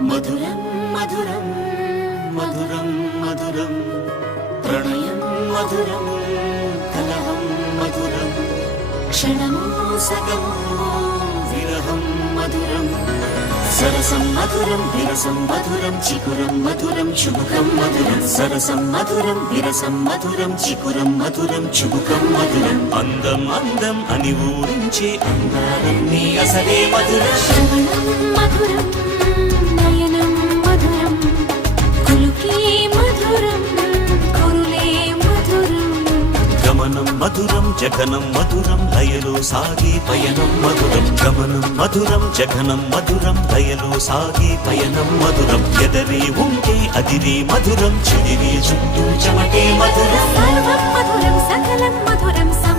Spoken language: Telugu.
మధురం మధురం మధురం మధురం ప్రణయం మధురం కలహం మధురం క్షణమో సగమో విరహం మధురం సరసం మధురం విరసం మధురం చికురం మధురం చుబుకం మధురం సరసం మధురం విరసం మధురం చికురం మధురం చుబుకం మధురం అందం అందం అని ఊరించే అందాలన్నీ అసలే మధురం శ్రవణం మధురం నయనం మధురం కులుకే మధురం కురులే మధురం గమనం మధురం జగనం మధురం లయలో సాగే పయనం మధురం గమనం మధురం జగనం మధురం లయలో సాగే పయనం మధురం ఎదరే ఉంటే అదిరే మధురం చెదిరే చుట్టూ చెమటే మధురం సర్వం మధురం సకలం మధురం